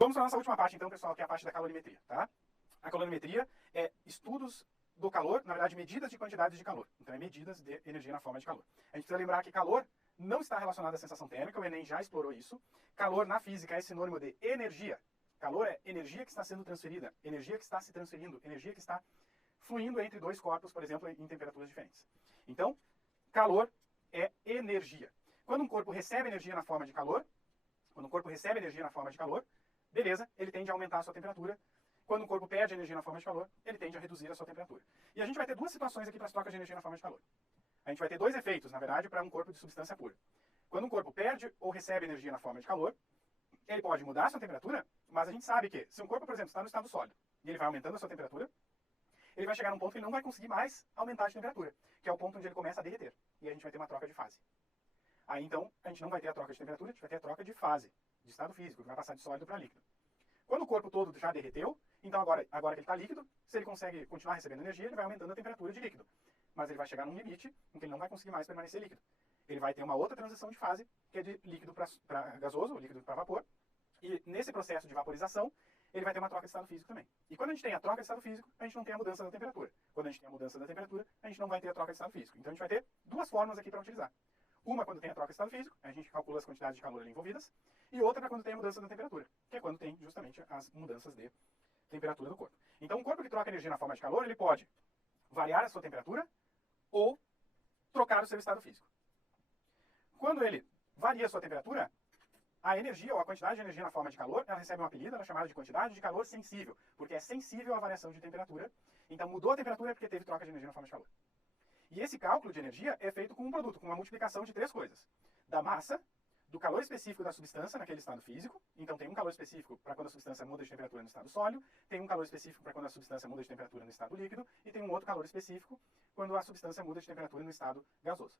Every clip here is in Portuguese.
Vamos para a nossa última parte, então, pessoal, que é a parte da calorimetria, tá? A calorimetria é estudos do calor, na verdade, medidas de quantidades de calor. Então, é medidas de energia na forma de calor. A gente precisa lembrar que calor não está relacionado à sensação térmica, o Enem já explorou isso. Calor na física é sinônimo de energia. Calor é energia que está sendo transferida, energia que está se transferindo, energia que está fluindo entre dois corpos, por exemplo, em temperaturas diferentes. Então, calor é energia. Quando um corpo recebe energia na forma de calor, beleza, ele tende a aumentar a sua temperatura. Quando um corpo perde energia na forma de calor, ele tende a reduzir a sua temperatura. E a gente vai ter duas situações aqui para as trocas de energia na forma de calor. A gente vai ter dois efeitos, na verdade, para um corpo de substância pura. Quando um corpo perde ou recebe energia na forma de calor, ele pode mudar a sua temperatura, mas a gente sabe que se um corpo, por exemplo, está no estado sólido e ele vai aumentando a sua temperatura, ele vai chegar num ponto que ele não vai conseguir mais aumentar de temperatura, que é o ponto onde ele começa a derreter. E a gente vai ter uma troca de fase. Aí então, a gente não vai ter a troca de temperatura, a gente vai ter a troca de fase, de estado físico, que vai passar de sólido para líquido. Quando o corpo todo já derreteu, então agora que ele está líquido, se ele consegue continuar recebendo energia, ele vai aumentando a temperatura de líquido. Mas ele vai chegar num limite em que ele não vai conseguir mais permanecer líquido. Ele vai ter uma outra transição de fase, que é de líquido para gasoso, líquido para vapor. E nesse processo de vaporização, ele vai ter uma troca de estado físico também. E quando a gente tem a troca de estado físico, a gente não tem a mudança da temperatura. Quando a gente tem a mudança da temperatura, a gente não vai ter a troca de estado físico. Então a gente vai ter duas formas aqui para utilizar. Uma quando tem a troca de estado físico, a gente calcula as quantidades de calor ali envolvidas, e outra para quando tem a mudança da temperatura, que é quando tem justamente as mudanças de temperatura do corpo. Então um corpo que troca energia na forma de calor, ele pode variar a sua temperatura ou trocar o seu estado físico. Quando ele varia a sua temperatura, a energia, ou a quantidade de energia na forma de calor, ela recebe um apelido, ela é chamada de quantidade de calor sensível, porque é sensível à variação de temperatura. Então mudou a temperatura porque teve troca de energia na forma de calor. E esse cálculo de energia é feito com um produto, com uma multiplicação de três coisas. Da massa, do calor específico da substância naquele estado físico. Então tem um calor específico para quando a substância muda de temperatura no estado sólido, tem um calor específico para quando a substância muda de temperatura no estado líquido, e tem um outro calor específico quando a substância muda de temperatura no estado gasoso.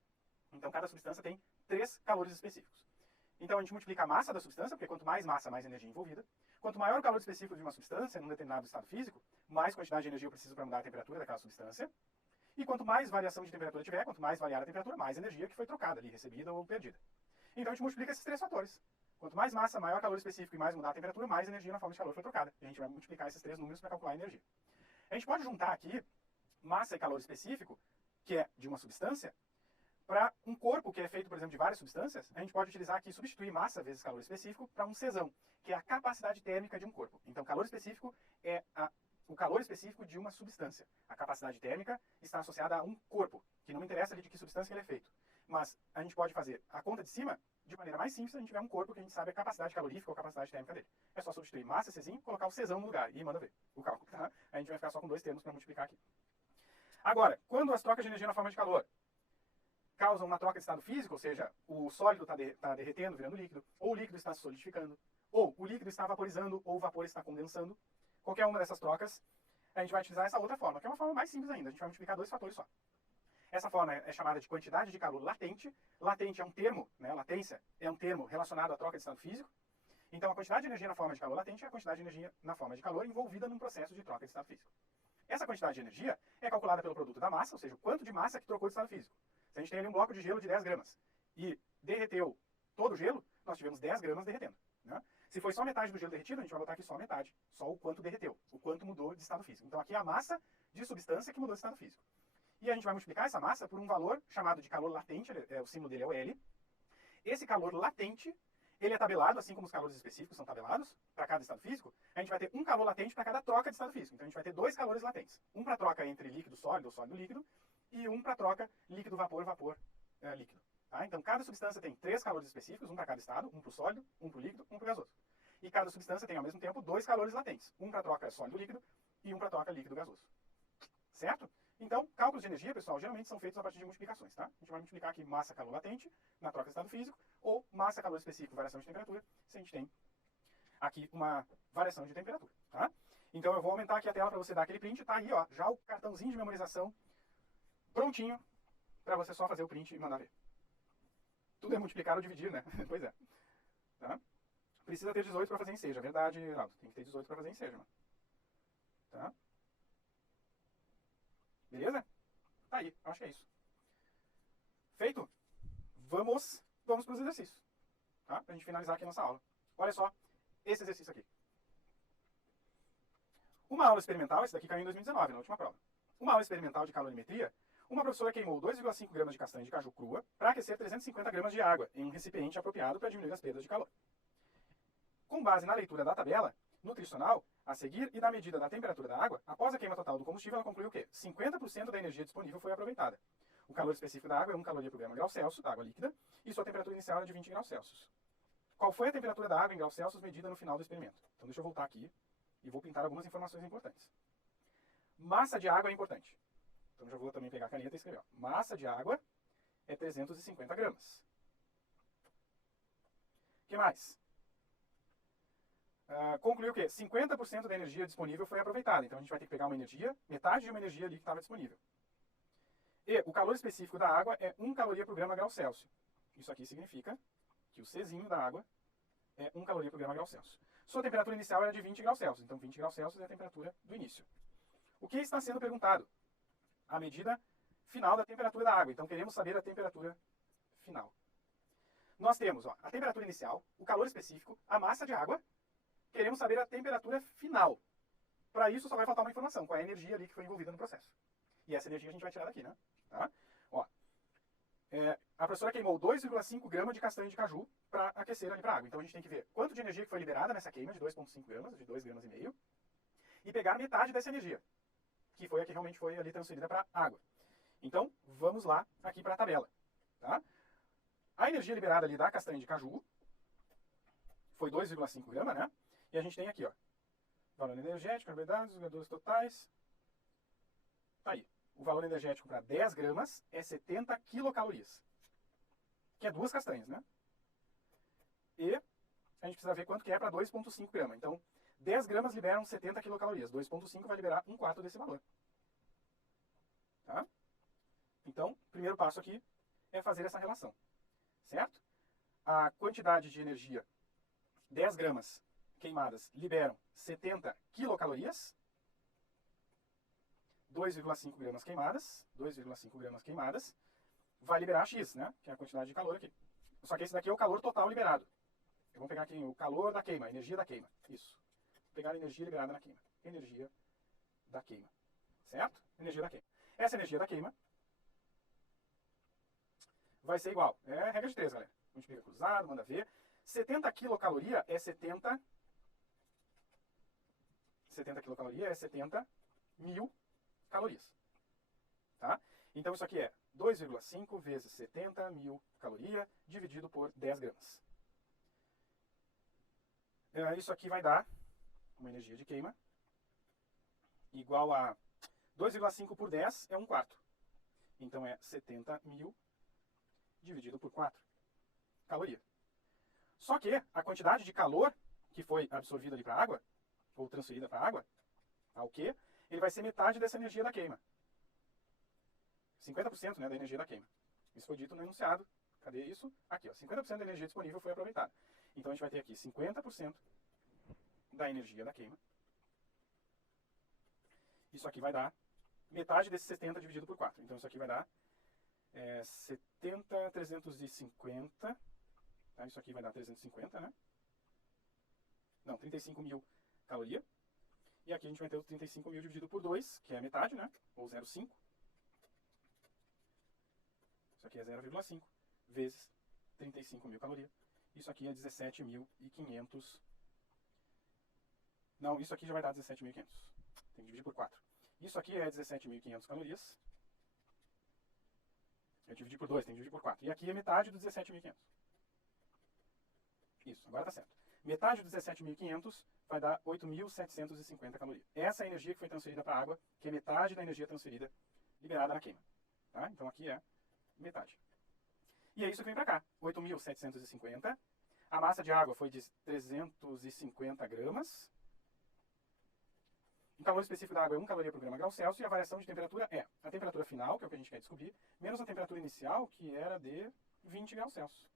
Então cada substância tem três calores específicos. Então a gente multiplica a massa da substância, porque quanto mais massa, mais energia envolvida. Quanto maior o calor específico de uma substância, num determinado estado físico, mais quantidade de energia eu preciso para mudar a temperatura daquela substância. E quanto mais variação de temperatura tiver, quanto mais variar a temperatura, mais energia que foi trocada ali, recebida ou perdida. Então a gente multiplica esses três fatores. Quanto mais massa, maior calor específico e mais mudar a temperatura, mais energia na forma de calor foi trocada. E a gente vai multiplicar esses três números para calcular a energia. A gente pode juntar aqui massa e calor específico, que é de uma substância, para um corpo que é feito, por exemplo, de várias substâncias. A gente pode utilizar aqui, substituir massa vezes calor específico para um Czão, que é a capacidade térmica de um corpo. Então calor específico é o calor específico de uma substância. A capacidade térmica está associada a um corpo, que não me interessa ali de que substância ele é feito. Mas a gente pode fazer a conta de cima de maneira mais simples se a gente tiver um corpo que a gente sabe a capacidade calorífica ou a capacidade térmica dele. É só substituir massa, Czinho, colocar o Czão no lugar e manda ver o cálculo. Tá? A gente vai ficar só com dois termos para multiplicar aqui. Agora, quando as trocas de energia na forma de calor causam uma troca de estado físico, ou seja, o sólido está derretendo, virando líquido, ou o líquido está se solidificando, ou o líquido está vaporizando, ou o vapor está condensando, qualquer uma dessas trocas, a gente vai utilizar essa outra forma, que é uma forma mais simples ainda. A gente vai multiplicar dois fatores só. Essa forma é chamada de quantidade de calor latente. Latente é um termo, né? Latência é um termo relacionado à troca de estado físico. Então, a quantidade de energia na forma de calor latente é a quantidade de energia na forma de calor envolvida num processo de troca de estado físico. Essa quantidade de energia é calculada pelo produto da massa, ou seja, o quanto de massa que trocou de estado físico. Se a gente tem ali um bloco de gelo de 10 gramas e derreteu todo o gelo, nós tivemos 10 gramas derretendo. Né? Se foi só metade do gelo derretido, a gente vai botar aqui só metade, só o quanto derreteu, o quanto mudou de estado físico. Então aqui é a massa de substância que mudou de estado físico. E a gente vai multiplicar essa massa por um valor chamado de calor latente, o símbolo dele é o L. Esse calor latente, ele é tabelado, assim como os calores específicos são tabelados para cada estado físico. A gente vai ter um calor latente para cada troca de estado físico. Então a gente vai ter dois calores latentes. Um para troca entre líquido sólido ou sólido líquido, e um para troca líquido-vapor, vapor-líquido. Tá? Então cada substância tem três calores específicos, um para cada estado, um para o sólido, um para o líquido, um para o gasoso. E cada substância tem ao mesmo tempo dois calores latentes, um para troca sólido-líquido e um para troca líquido-gasoso. Certo? Então, cálculos de energia, pessoal, geralmente são feitos a partir de multiplicações. Tá? A gente vai multiplicar aqui massa-calor latente na troca de estado físico, ou massa-calor específico, variação de temperatura, se a gente tem aqui uma variação de temperatura. Tá? Então eu vou aumentar aqui a tela para você dar aquele print. Tá aí, ó, já o cartãozinho de memorização prontinho para você só fazer o print e mandar ver. Tudo é multiplicar ou dividir, né? Pois é. Tá? Precisa ter 18 para fazer enseja. Verdade, Geraldo. Tem que ter 18 para fazer enseja, mano. Tá? Beleza? Tá aí. Acho que é isso. Feito? Vamos para os exercícios. Tá? Pra gente finalizar aqui a nossa aula. Olha só esse exercício aqui. Uma aula experimental, esse daqui caiu em 2019, na última prova. Uma aula experimental de calorimetria, uma professora queimou 2,5 gramas de castanha de caju crua para aquecer 350 gramas de água em um recipiente apropriado para diminuir as perdas de calor. Com base na leitura da tabela nutricional, a seguir, e da medida da temperatura da água, após a queima total do combustível, ela concluiu que 50% da energia disponível foi aproveitada. O calor específico da água é 1 caloria por grama grau Celsius, da água líquida, e sua temperatura inicial era de 20 graus Celsius. Qual foi a temperatura da água em graus Celsius medida no final do experimento? Então deixa eu voltar aqui e vou pintar algumas informações importantes. Massa de água é importante. Então já vou também pegar a caneta e escrever. Ó. Massa de água é 350 gramas. O que mais? Concluiu que 50% da energia disponível foi aproveitada. Então a gente vai ter que pegar uma energia, metade de uma energia ali que estava disponível. E o calor específico da água é 1 caloria por grama grau Celsius. Isso aqui significa que o Czinho da água é 1 caloria por grama grau Celsius. Sua temperatura inicial era de 20 graus Celsius. Então 20 graus Celsius é a temperatura do início. O que está sendo perguntado? A medida final da temperatura da água. Então queremos saber a temperatura final. Nós temos a temperatura inicial, o calor específico, a massa de água. Queremos saber a temperatura final. Para isso só vai faltar uma informação, qual é a energia ali que foi envolvida no processo. E essa energia a gente vai tirar daqui, né? Tá? A professora queimou 2,5 gramas de castanha de caju para aquecer ali para a água. Então a gente tem que ver quanto de energia que foi liberada nessa queima de 2,5 gramas, de 2,5 gramas, e pegar metade dessa energia, que foi a que realmente foi ali transferida para a água. Então, vamos lá aqui para a tabela. Tá? A energia liberada ali da castanha de caju foi 2,5 gramas, né? E a gente tem aqui, valor energético, carboidratos, jogadores totais. Tá aí. O valor energético para 10 gramas é 70 quilocalorias. Que é 2 castanhas, né? E a gente precisa ver quanto que é para 2,5 gramas. Então, 10 gramas liberam 70 quilocalorias. 2,5 vai liberar 1/4 desse valor. Tá? Então, o primeiro passo aqui é fazer essa relação. Certo? A quantidade de energia, 10 gramas queimadas, liberam 70 quilocalorias. 2,5 gramas queimadas. 2,5 gramas queimadas vai liberar X, né? Que é a quantidade de calor aqui. Só que esse daqui é o calor total liberado. Vamos pegar aqui o calor da queima, a energia da queima. Isso. Vou pegar a energia liberada na queima. Energia da queima. Certo? Energia da queima. Essa energia da queima vai ser igual. É regra de 3, galera. Multiplica cruzado, manda ver. 70 quilocaloria é 70 quilocaloria é 70 mil calorias. Tá? Então isso aqui é 2,5 vezes 70 mil caloria dividido por 10 gramas. Isso aqui vai dar uma energia de queima igual a 2,5 por 10 é 1/4. Então é 70 mil dividido por 4 caloria. Só que a quantidade de calor que foi absorvida ali para a água, ou transferida para a água, ao Q, ele vai ser metade dessa energia da queima. 50%, né, da energia da queima. Isso foi dito no enunciado. Cadê isso? Aqui, 50% da energia disponível foi aproveitada. Então a gente vai ter aqui 50% da energia da queima. Isso aqui vai dar metade desse 70 dividido por 4. Então isso aqui vai dar 70,350. Tá? Isso aqui vai dar 350, né? Não, 35 mil caloria. E aqui a gente vai ter o 35 mil dividido por 2, que é a metade, né? Ou 0,5. Isso aqui é 0,5 vezes 35 mil caloria. Isso aqui é 17.500. Não, isso aqui já vai dar 17.500. Tem que dividir por 4. Isso aqui é 17.500 calorias. Eu dividi por 2, tem que dividir por 4. E aqui é metade dos 17.500. Isso, agora tá certo. Metade dos 17.500 vai dar 8.750 calorias. Essa é a energia que foi transferida para a água, que é metade da energia transferida liberada na queima. Tá? Então aqui é metade. E é isso que vem para cá. 8.750. A massa de água foi de 350 gramas. O calor específico da água é 1 caloria por grama grau Celsius. E a variação de temperatura é a temperatura final, que é o que a gente quer descobrir, menos a temperatura inicial, que era de 20 graus Celsius.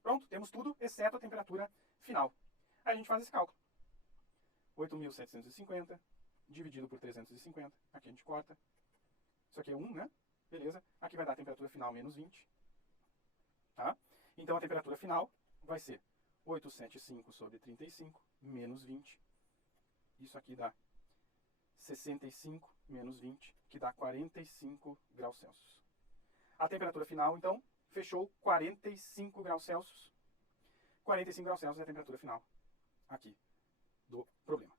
Pronto, temos tudo, exceto a temperatura final. Aí a gente faz esse cálculo. 8.750 dividido por 350. Aqui a gente corta. Isso aqui é 1, né? Beleza. Aqui vai dar a temperatura final menos 20. Tá? Então a temperatura final vai ser 875 sobre 35 menos 20. Isso aqui dá 65 menos 20, que dá 45 graus Celsius. A temperatura final, então, fechou 45 graus Celsius. 45 graus Celsius é a temperatura final aqui do problema.